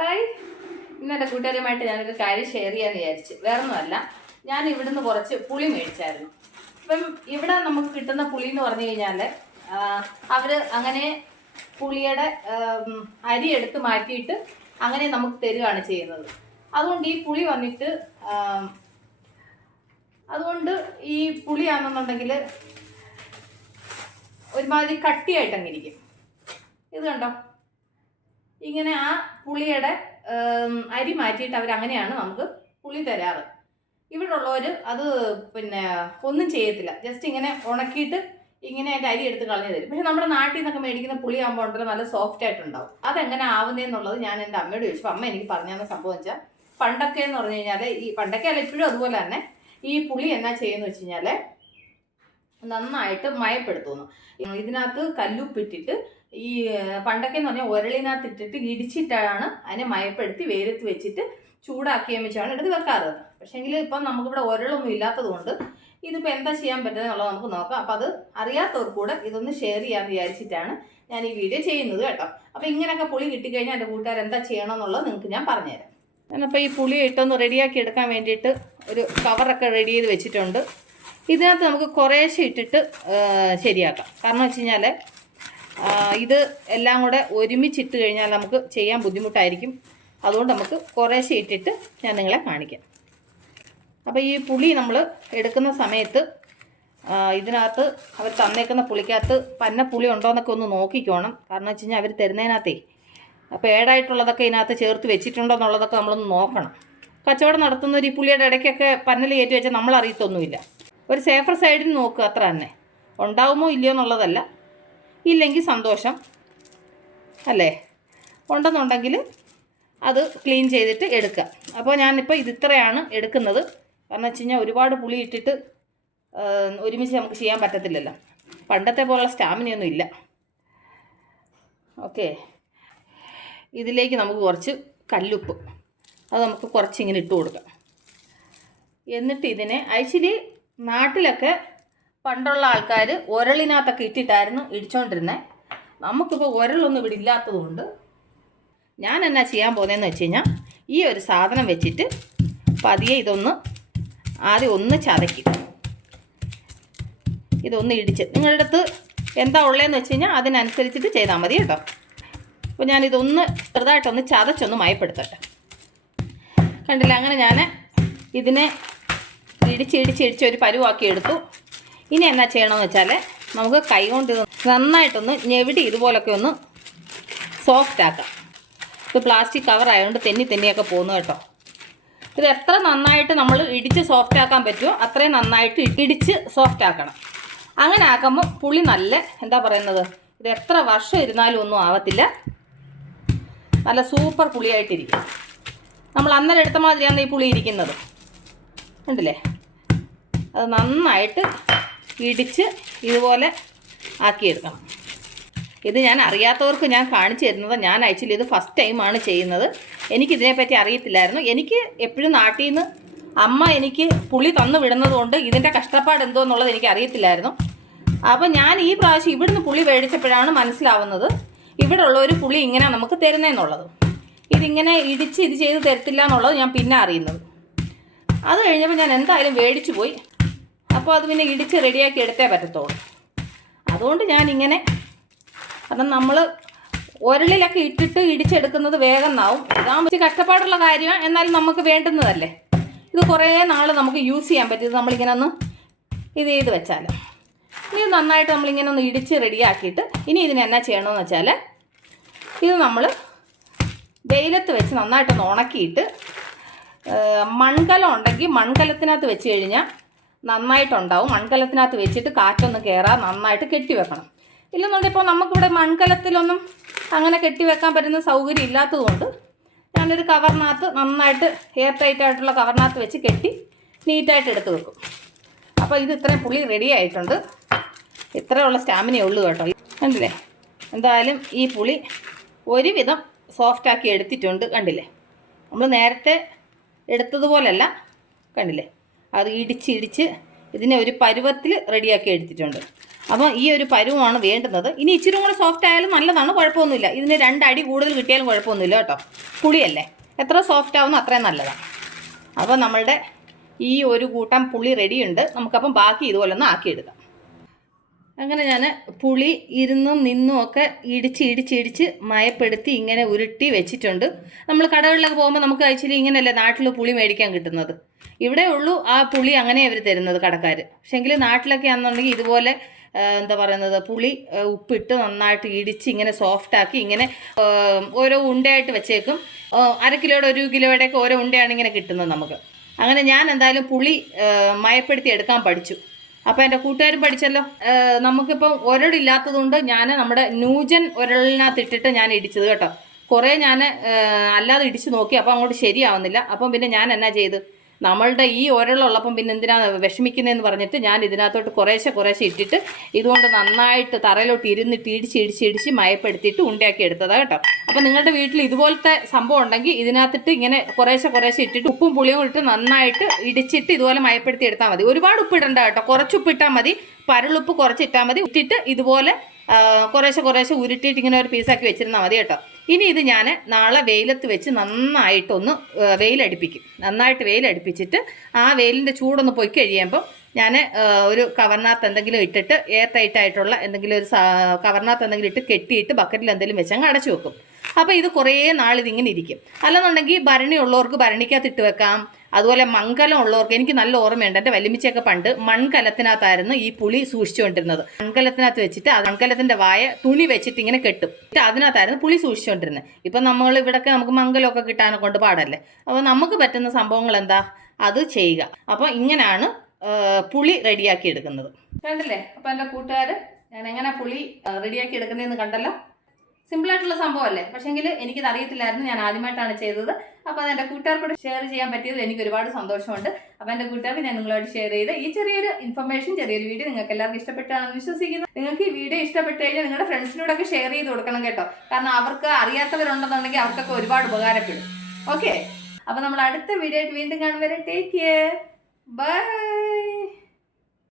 Hi ഇന്ന് എന്റെ കൂട്ടുകാരുമായിട്ട് ഞാനൊരു കാര്യം ഷെയർ ചെയ്യാമെന്ന് വിചാരിച്ചു. വേറൊന്നുമല്ല. ഞാൻ ഇവിടുന്ന് കുറച്ച് പുളി മേടിച്ചായിരുന്നു. ഇപ്പം ഇവിടെ നമുക്ക് കിട്ടുന്ന പുളി എന്ന് പറഞ്ഞു കഴിഞ്ഞാൽ അവർ അങ്ങനെ പുളിയുടെ അരി എടുത്ത് മാറ്റിയിട്ട് അങ്ങനെ നമുക്ക് തരികയാണ് ചെയ്യുന്നത്. അതുകൊണ്ട് ഈ പുളി വന്നിട്ട് അതുകൊണ്ട് ഈ പുളിയാണെന്നുണ്ടെങ്കിൽ ഒരുമാതിരി കട്ടിയായിട്ടങ്ങിരിക്കും ഇത് കണ്ടോ? ഇങ്ങനെ ആ പുളിയുടെ അരി മാറ്റിയിട്ട് അവരങ്ങനെയാണ് നമുക്ക് പുളി തരാറ്. ഇവിടെ ഉള്ളവർ അത് പിന്നെ ഒന്നും ചെയ്യത്തില്ല. ജസ്റ്റ് ഇങ്ങനെ ഉണക്കിയിട്ട് ഇങ്ങനെ അതിന്റെ അരി എടുത്ത് കളഞ്ഞു തരും. പക്ഷെ നമ്മുടെ നാട്ടിൽ നിന്നൊക്കെ മേടിക്കുന്ന പുളി ആകുമ്പോൾ ഉണ്ടല്ലോ നല്ല സോഫ്റ്റ് ആയിട്ടുണ്ടാവും. അതെങ്ങനെ ആവുന്നതെന്നുള്ളത് ഞാൻ എന്റെ അമ്മയോട് ചോദിച്ചു. അമ്മ എനിക്ക് പറഞ്ഞു തന്ന സംഭവം വെച്ചാൽ പണ്ടൊക്കെ എന്ന് പറഞ്ഞു കഴിഞ്ഞാൽ ഈ പണ്ടൊക്കെ അല്ല ഇപ്പോഴും അതുപോലെ തന്നെ ഈ പുളി എന്നാ ചെയ്യുന്നത് വെച്ച് കഴിഞ്ഞാൽ നന്നായിട്ട് മയപ്പെടുത്തുന്നു. ഇതിനകത്ത് കല്ലുപ്പിട്ടിട്ട് ഈ പണ്ടൊക്കെ എന്ന് പറഞ്ഞാൽ ഉരളിനകത്ത് ഇട്ടിട്ട് ഇടിച്ചിട്ടാണ് അതിനെ മയപ്പെടുത്തി വെയിലത്ത് വെച്ചിട്ട് ചൂടാക്കിയും വെച്ചാണ് എടുത്ത് വെക്കാറ്. പക്ഷേങ്കിൽ ഇപ്പം നമുക്കിവിടെ ഉരളൊന്നും ഇല്ലാത്തത് കൊണ്ട് ഇതിപ്പോൾ എന്താ ചെയ്യാൻ പറ്റുന്നത് എന്നുള്ളത് നമുക്ക് നോക്കാം. അപ്പം അത് അറിയാത്തവർ കൂടെ ഇതൊന്ന് ഷെയർ ചെയ്യാമെന്ന് വിചാരിച്ചിട്ടാണ് ഞാൻ ഈ വീഡിയോ ചെയ്യുന്നത് കേട്ടോ. അപ്പോൾ ഇങ്ങനെയൊക്കെ പുളി കിട്ടിക്കഴിഞ്ഞാൽ എന്റെ കൂട്ടുകാർ എന്താ ചെയ്യണം എന്നുള്ളത് നിങ്ങൾക്ക് ഞാൻ പറഞ്ഞുതരാം. ഞാനപ്പോൾ ഈ പുളി ഇട്ടൊന്ന് റെഡിയാക്കി എടുക്കാൻ വേണ്ടിയിട്ട് ഒരു കവറൊക്കെ റെഡി ചെയ്ത് വെച്ചിട്ടുണ്ട്. ഇതിനകത്ത് നമുക്ക് കുറേശ്ശെ ഇട്ടിട്ട് ശരിയാക്കാം. കാരണം വെച്ച് കഴിഞ്ഞാൽ ഇത് എല്ലാം കൂടെ ഒരുമിച്ചിട്ട് കഴിഞ്ഞാൽ നമുക്ക് ചെയ്യാൻ ബുദ്ധിമുട്ടായിരിക്കും. അതുകൊണ്ട് നമുക്ക് കുറേശ്ശെ ഇട്ടിട്ട് ഞാൻ നിങ്ങളെ കാണിക്കാം. അപ്പോൾ ഈ പുളി നമ്മൾ എടുക്കുന്ന സമയത്ത് ഇതിനകത്ത് അവർ തന്നേക്കുന്ന പുളിക്കകത്ത് പന്ന പുളി ഉണ്ടോ എന്നൊക്കെ ഒന്ന് നോക്കിക്കോണം. കാരണം വെച്ച് കഴിഞ്ഞാൽ അവർ തരുന്നതിനകത്തേ ഏടായിട്ടുള്ളതൊക്കെ ഇതിനകത്ത് ചേർത്ത് വെച്ചിട്ടുണ്ടോ എന്നുള്ളതൊക്കെ നമ്മളൊന്ന് നോക്കണം. കച്ചവടം നടത്തുന്ന ഈ പുളിയുടെ ഇടയ്ക്കൊക്കെ പന്നൽ കയറ്റി വെച്ചാൽ നമ്മൾ അറിയത്തൊന്നുമില്ല ഒരു സേഫർ സൈഡിൽ നോക്കുക അത്ര തന്നെ. ഉണ്ടാവുമോ ഇല്ലയോ എന്നുള്ളതല്ല. ഇല്ലെങ്കിൽ സന്തോഷം. അല്ലേ? ഉണ്ടെന്നുണ്ടെങ്കിൽ അത് ക്ലീൻ ചെയ്തിട്ട് എടുക്കുക. അപ്പോൾ ഞാനിപ്പോൾ ഇത് ഇത്രയാണ് എടുക്കുന്നത്. കാരണം വെച്ച് കഴിഞ്ഞാൽ ഒരുപാട് പുളി ഇട്ടിട്ട് ഒരുമിച്ച് നമുക്ക് ചെയ്യാൻ പറ്റത്തില്ലല്ലോ. പണ്ടത്തെ പോലുള്ള സ്റ്റാമിനയൊന്നും ഇല്ല. ഓക്കെ. ഇതിലേക്ക് നമുക്ക് കുറച്ച് കല്ലുപ്പ്. അത് നമുക്ക് കുറച്ച് ഇങ്ങനെ ഇട്ട് കൊടുക്കാം. എന്നിട്ട് ഇതിനെ ആക്ച്വലി നാട്ടിലൊക്കെ പണ്ടുള്ള ആൾക്കാർ ഉരളിനകത്തൊക്കെ ഇട്ടിട്ടായിരുന്നു ഇടിച്ചോണ്ടിരുന്നത് നമുക്കിപ്പോൾ ഉരളൊന്നും ഇവിടെ ഇല്ലാത്തതുകൊണ്ട് ഞാൻ എന്നാ ചെയ്യാൻ പോകുന്നതെന്ന് വെച്ച് കഴിഞ്ഞാൽ ഈ ഒരു സാധനം വെച്ചിട്ട് പതിയെ ഇതൊന്ന് ആദ്യം ഒന്ന് ചതക്കി ഇതൊന്ന് ഇടിച്ച്. നിങ്ങളുടെ അടുത്ത് എന്താ ഉള്ളതെന്ന് വെച്ച് കഴിഞ്ഞാൽ അതിനനുസരിച്ചിട്ട് ചെയ്താൽ മതി കേട്ടോ. അപ്പോൾ ഞാനിതൊന്ന് ചെറുതായിട്ടൊന്ന് ചതച്ചൊന്ന് മയപ്പെടുത്തട്ടെ. കണ്ടില്ല അങ്ങനെ ഞാൻ ഇതിനെ ഇടിച്ച് ഇടിച്ച് ഇടിച്ച് ഒരു പരുവാക്കി എടുത്തു. ഇനി എന്നാ ചെയ്യണമെന്ന് വെച്ചാൽ നമുക്ക് കൈ കൊണ്ട് നന്നായിട്ടൊന്ന് ഞെവിടി ഇതുപോലൊക്കെ ഒന്ന് സോഫ്റ്റ് ആക്കാം. ഇത് പ്ലാസ്റ്റിക് കവർ ആയതുകൊണ്ട് തെന്നി തെന്നിയൊക്കെ പോകുന്നു കേട്ടോ. ഇത് എത്ര നന്നായിട്ട് നമ്മൾ ഇടിച്ച് സോഫ്റ്റ് ആക്കാൻ പറ്റുമോ അത്രയും നന്നായിട്ട് ഇടിച്ച് സോഫ്റ്റ് ആക്കണം. അങ്ങനെ ആക്കുമ്പോൾ പുളി നല്ല എന്താ പറയുന്നത്? ഇത് എത്ര വർഷം ഇരുന്നാലും ഒന്നും ആവത്തില്ല. നല്ല സൂപ്പർ പുളിയായിട്ടിരിക്കും. നമ്മൾ അന്നേരം എടുത്ത മാതിരിയാണ് ഈ പുളി ഇരിക്കുന്നത്. കണ്ടില്ലേ? അത് നന്നായിട്ട് ഇടിച്ച് ഇതുപോലെ ആക്കിയെടുക്കണം. ഇത് ഞാൻ അറിയാത്തവർക്ക് ഞാൻ കാണിച്ചു തരുന്നത് ഞാൻ ആക്ച്വലി ഇത് ഫസ്റ്റ് ടൈമാണ് ചെയ്യുന്നത്. എനിക്കിതിനെപ്പറ്റി അറിയത്തില്ലായിരുന്നു. എനിക്ക് എപ്പോഴും നാട്ടിൽ നിന്ന് അമ്മ എനിക്ക് പുളി തന്നു വിടുന്നത് കൊണ്ട് ഇതിന്റെ കഷ്ടപ്പാട് എന്തോ എന്നുള്ളത് എനിക്ക് അറിയത്തില്ലായിരുന്നു. അപ്പോൾ ഞാൻ ഈ പ്രാവശ്യം ഇവിടുന്ന് പുളി മേടിച്ചപ്പോഴാണ് മനസ്സിലാവുന്നത് ഇവിടെ ഉള്ള ഒരു പുളി ഇങ്ങനെ നമുക്ക് തരുന്നതെന്നുള്ളത് ഇതിങ്ങനെ ഇടിച്ച് ഇത് ചെയ്ത് തരത്തില്ല എന്നുള്ളത് ഞാൻ പിന്നെ അറിയുന്നത്. അത് കഴിഞ്ഞപ്പോൾ ഞാൻ എന്തായാലും മേടിച്ചു പോയി. അപ്പോൾ അത് പിന്നെ ഇടിച്ച് റെഡിയാക്കി എടുത്തേ പറ്റത്തുള്ളൂ. അതുകൊണ്ട് ഇങ്ങനെ കാരണം നമ്മൾ ഉരളിലൊക്കെ ഇട്ടിട്ട് ഇടിച്ചെടുക്കുന്നത് വേഗം നാവും ഇതാകുമ്പോൾ കഷ്ടപ്പാടുള്ള കാര്യമാണ് എന്നാലും നമുക്ക് വേണ്ടുന്നതല്ലേ. ഇത് കുറേ നാൾ നമുക്ക് യൂസ് ചെയ്യാൻ പറ്റും. ഇത് നമ്മളിങ്ങനെ ഒന്ന് ഇത് ചെയ്ത് വെച്ചാൽ ഇനി നന്നായിട്ട് നമ്മളിങ്ങനെ ഒന്ന് ഇടിച്ച് റെഡിയാക്കിയിട്ട് ഇനി ഇതിന് എന്നാ ചെയ്യണമെന്ന് വെച്ചാൽ ഇത് നമ്മൾ വെയിലത്ത് വെച്ച് നന്നായിട്ടൊന്ന് ഉണക്കിയിട്ട് മൺകലം ഉണ്ടെങ്കിൽ മൺകലത്തിനകത്ത് വെച്ച് കഴിഞ്ഞാൽ നന്നായിട്ടുണ്ടാവും. മൺകലത്തിനകത്ത് വെച്ചിട്ട് കാറ്റൊന്നും കയറാൻ നന്നായിട്ട് കെട്ടിവെക്കണം ഇല്ലെന്നുണ്ടെങ്കിൽ ഇപ്പോൾ നമുക്കിവിടെ മൺകലത്തിലൊന്നും അങ്ങനെ കെട്ടിവെക്കാൻ പറ്റുന്ന സൗകര്യം ഇല്ലാത്തതുകൊണ്ട് ഞാനൊരു കവറിനകത്ത് നന്നായിട്ട് ഹെയർ ടൈറ്റ് ആയിട്ടുള്ള കവറിനകത്ത് വെച്ച് കെട്ടി നീറ്റായിട്ട് എടുത്ത് വെക്കും. അപ്പോൾ ഇത് ഇത്രയും പുളി റെഡി ആയിട്ടുണ്ട്. ഇത്രയുള്ള സ്റ്റാമിനേ ഉള്ളൂ കേട്ടോ. കണ്ടില്ലേ? എന്തായാലും ഈ പുളി ഒരുവിധം സോഫ്റ്റാക്കി എടുത്തിട്ടുണ്ട്. കണ്ടില്ലേ? നമ്മൾ നേരത്തെ എടുത്തതുപോലല്ല. കണ്ടില്ലേ? അത് ഇടിച്ച് ഇടിച്ച് ഇതിനെ ഒരു പരുവത്തിൽ റെഡിയാക്കി എടുത്തിട്ടുണ്ട്. അപ്പോൾ ഈ ഒരു പരുവമാണ് വേണ്ടുന്നത്. ഇനി ഇച്ചിരി കൂടെ സോഫ്റ്റ് ആയാലും നല്ലതാണ് കുഴപ്പമൊന്നുമില്ല. ഇതിന് രണ്ടടി കൂടുതൽ കിട്ടിയാലും കുഴപ്പമൊന്നുമില്ല കേട്ടോ. പുളിയല്ലേ? എത്ര സോഫ്റ്റ് ആവുന്നു അത്രയും നല്ലതാണ് അപ്പോൾ നമ്മളുടെ ഈ ഒരു കൂട്ടം പുളി റെഡിയുണ്ട് നമുക്കപ്പം ബാക്കി ഇതുപോലെ ഒന്ന് ആക്കിയെടുക്കാം. അങ്ങനെ ഞാൻ പുളി ഇരുന്നും നിന്നും ഒക്കെ ഇടിച്ച് ഇടിച്ച് ഇടിച്ച് മയപ്പെടുത്തി ഇങ്ങനെ ഉരുട്ടി വെച്ചിട്ടുണ്ട്. നമ്മൾ കടകളിലൊക്കെ പോകുമ്പോൾ നമുക്ക് ആക്ച്വലി ഇങ്ങനെയല്ലേ നാട്ടിൽ പുളി മേടിക്കാൻ കിട്ടുന്നത്? ഇവിടെ ഉള്ളൂ ആ പുളി അങ്ങനെ അവർ തരുന്നത് കടക്കാർ പക്ഷേങ്കിൽ നാട്ടിലൊക്കെ ആണെന്നുണ്ടെങ്കിൽ ഇതുപോലെ എന്താ പറയുന്നത് പുളി ഉപ്പിട്ട് നന്നായിട്ട് ഇടിച്ച് ഇങ്ങനെ സോഫ്റ്റ് ആക്കി ഇങ്ങനെ ഓരോ ഉണ്ടയായിട്ട് വെച്ചേക്കും. അര കിലോയുടെ ഒരു കിലോയുടെ ഒക്കെ ഓരോ ഉണ്ടയാണ് ഇങ്ങനെ കിട്ടുന്നത് നമുക്ക്. അങ്ങനെ ഞാൻ എന്തായാലും പുളി മയപ്പെടുത്തി എടുക്കാൻ പഠിച്ചു. അപ്പോൾ എന്റെ കൂട്ടുകാരും പഠിച്ചല്ലോ. നമുക്കിപ്പം ഒരളില്ലാത്തതുകൊണ്ട് ഞാൻ നമ്മുടെ ന്യൂജൻ ഒരളിനകത്ത് ഇട്ടിട്ട് ഞാൻ ഇടിച്ചത് കേട്ടോ. കുറേ ഞാൻ അല്ലാതെ ഇടിച്ചു നോക്കി അപ്പോൾ അങ്ങോട്ട് ശരിയാവുന്നില്ല. അപ്പം പിന്നെ ഞാൻ എന്നാ ചെയ്ത്? നമ്മളുടെ ഈ ഒരളുള്ളപ്പം പിന്നെ എന്തിനാണ് വിഷമിക്കുന്നതെന്ന് പറഞ്ഞിട്ട് ഞാൻ ഇതിനകത്തോട്ട് കുറേശ്ശെ കുറേശ്ശെ ഇട്ടിട്ട് ഇതുകൊണ്ട് നന്നായിട്ട് തറയിലോട്ട് ഇരുന്നിട്ട് ഇടിച്ച് ഇടിച്ച് ഇടിച്ച് മയപ്പെടുത്തിയിട്ട് ഉണ്ടാക്കി എടുത്തതാണ് കേട്ടോ. അപ്പം നിങ്ങളുടെ വീട്ടിൽ ഇതുപോലത്തെ സംഭവം ഉണ്ടെങ്കിൽ ഇതിനകത്തിട്ട് ഇങ്ങനെ കുറേശ്ശെ കുറേശ്ശെ ഇട്ടിട്ട് ഉപ്പും പുളിയും ഇട്ട് നന്നായിട്ട് ഇടിച്ചിട്ട് ഇതുപോലെ മയപ്പെടുത്തി എടുത്താൽ മതി. ഒരുപാട് ഉപ്പ് ഇടണ്ട കേട്ടോ. കുറച്ച് ഉപ്പ് ഇട്ടാൽ മതി. പരളുപ്പ് കുറച്ച് ഇട്ടാൽ മതി. ഇട്ടിട്ട് ഇതുപോലെ കുറേശ്ശെ കുറേശ്ശെ ഉരുട്ടിയിട്ട് ഇങ്ങനെ ഒരു പീസാക്കി വെച്ചിരുന്നാൽ മതി കേട്ടോ. ഇനി ഇത് ഞാൻ നാളെ വെയിലത്ത് വെച്ച് നന്നായിട്ടൊന്ന് വെയിലടിപ്പിക്കും. നന്നായിട്ട് വെയിലടിപ്പിച്ചിട്ട് ആ വെയിലിന്റെ ചൂടൊന്ന് പോയി കഴിയുമ്പം ഞാൻ ഒരു കവറിനകത്ത് എന്തെങ്കിലും ഇട്ടിട്ട് എയർ ടൈറ്റ് ആയിട്ടുള്ള എന്തെങ്കിലും ഒരു കവറിനകത്ത് എന്തെങ്കിലും ഇട്ട് കെട്ടിയിട്ട് ബക്കറ്റിൽ എന്തെങ്കിലും വെച്ചങ്ങ് അടച്ചു വെക്കും. അപ്പോൾ ഇത് കുറേ നാൾ ഇതിങ്ങനെ ഇരിക്കും. അല്ലെന്നുണ്ടെങ്കിൽ ഭരണി ഉള്ളവർക്ക് ഭരണിക്കകത്ത് ഇട്ട് വെക്കാം. അതുപോലെ മംഗലം ഉള്ളവർക്ക് എനിക്ക് നല്ല ഓർമ്മയുണ്ട്. എന്റെ വലിമിച്ചൊക്കെ പണ്ട് മൺകലത്തിനകത്തായിരുന്നു ഈ പുളി സൂക്ഷിച്ചുകൊണ്ടിരുന്നത്. മൺകലത്തിനകത്ത് വെച്ചിട്ട് ആ മൺകലത്തിന്റെ വായ തുണി വെച്ചിട്ട് ഇങ്ങനെ കെട്ടും. അതിനകത്തായിരുന്നു പുളി സൂക്ഷിച്ചുകൊണ്ടിരുന്നത്. ഇപ്പം നമ്മൾ ഇവിടെയൊക്കെ നമുക്ക് മംഗലമൊക്കെ കിട്ടാനെ കൊണ്ട് പാടല്ലേ? അപ്പോൾ നമുക്ക് പറ്റുന്ന സംഭവങ്ങൾ എന്താ? അത് ചെയ്യുക. അപ്പോൾ ഇങ്ങനെയാണ് പുളി റെഡിയാക്കി എടുക്കുന്നത്. കണ്ടില്ലേ? അപ്പോൾ എന്റെ കൂട്ടുകാർ ഞാൻ എങ്ങനെ പുളി റെഡിയാക്കി എടുക്കുന്നതെന്ന് കണ്ടല്ലോ? സിമ്പിളായിട്ടുള്ള സംഭവമല്ലേ? പക്ഷേങ്കിൽ എനിക്കിത് അറിയത്തില്ലായിരുന്നു. ഞാൻ ആദ്യമായിട്ടാണ് ചെയ്തത്. അപ്പോൾ അത് എന്റെ കൂട്ടുകാർക്കൂടെ ഷെയർ ചെയ്യാൻ പറ്റിയത് എനിക്ക് ഒരുപാട് സന്തോഷമുണ്ട്. അപ്പോൾ എന്റെ കൂട്ടുകാർക്ക് ഞാൻ നിങ്ങളോട് ഷെയർ ചെയ്ത് ഈ ചെറിയൊരു ഇൻഫർമേഷൻ ചെറിയൊരു വീഡിയോ നിങ്ങൾക്ക് എല്ലാവർക്കും ഇഷ്ടപ്പെട്ടാണെന്ന് വിശ്വസിക്കുന്നു. നിങ്ങൾക്ക് ഈ വീഡിയോ ഇഷ്ടപ്പെട്ട് കഴിഞ്ഞാൽ നിങ്ങളുടെ ഫ്രണ്ട്സിനോടൊക്കെ ഷെയർ ചെയ്ത് കൊടുക്കണം കേട്ടോ. കാരണം അവർക്ക് അറിയാത്തവരുണ്ടെന്നുണ്ടെങ്കിൽ അവർക്കൊക്കെ ഒരുപാട് ഉപകാരപ്പെടും. ഓക്കെ അപ്പോൾ നമ്മൾ അടുത്ത വീഡിയോ ആയിട്ട് വീണ്ടും കാണും ടേക്ക് കെയർ ബൈ